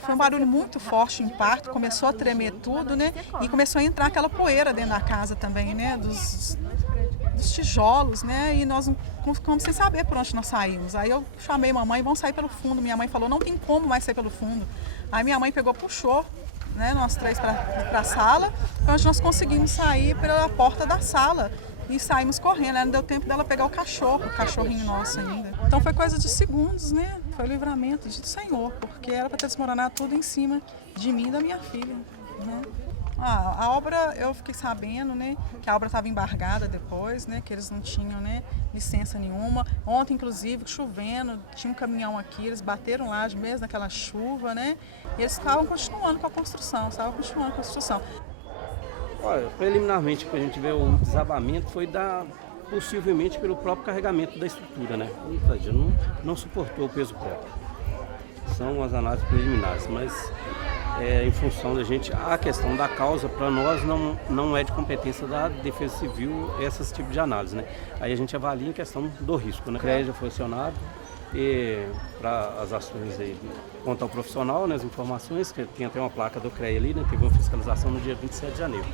Foi um barulho muito forte, o impacto, começou a tremer tudo, né? E começou a entrar aquela poeira dentro da casa também, né? Dos tijolos, né? E nós ficamos sem saber por onde nós saímos. Aí eu chamei mamãe, vamos sair pelo fundo. Minha mãe falou, não tem como mais sair pelo fundo. Aí minha mãe pegou, puxou, né? Nós três para a sala, onde nós conseguimos sair pela porta da sala. E saímos correndo, não deu tempo dela pegar o cachorrinho nosso ainda. Então foi coisa de segundos, né? Foi o livramento do Senhor, porque era para ter desmoronado tudo em cima de mim e da minha filha, né? A obra, eu fiquei sabendo, né, que a obra estava embargada depois, né, que eles não tinham, né, licença nenhuma. Ontem, inclusive, chovendo, tinha um caminhão aqui, eles bateram lá mesmo naquela chuva, né, e eles estavam continuando com a construção, Olha, preliminarmente, para a gente ver o desabamento, foi possivelmente pelo próprio carregamento da estrutura, né? Não suportou o peso próprio. São as análises preliminares, mas em função da gente, a questão da causa, para nós, não é de competência da Defesa Civil esse tipo de análise, né? Aí a gente avalia em questão do risco, né? O CREA já foi acionado e para as ações aí contra o profissional, né, as informações, que tem até uma placa do CREA ali, né? Teve uma fiscalização no dia 27 de janeiro.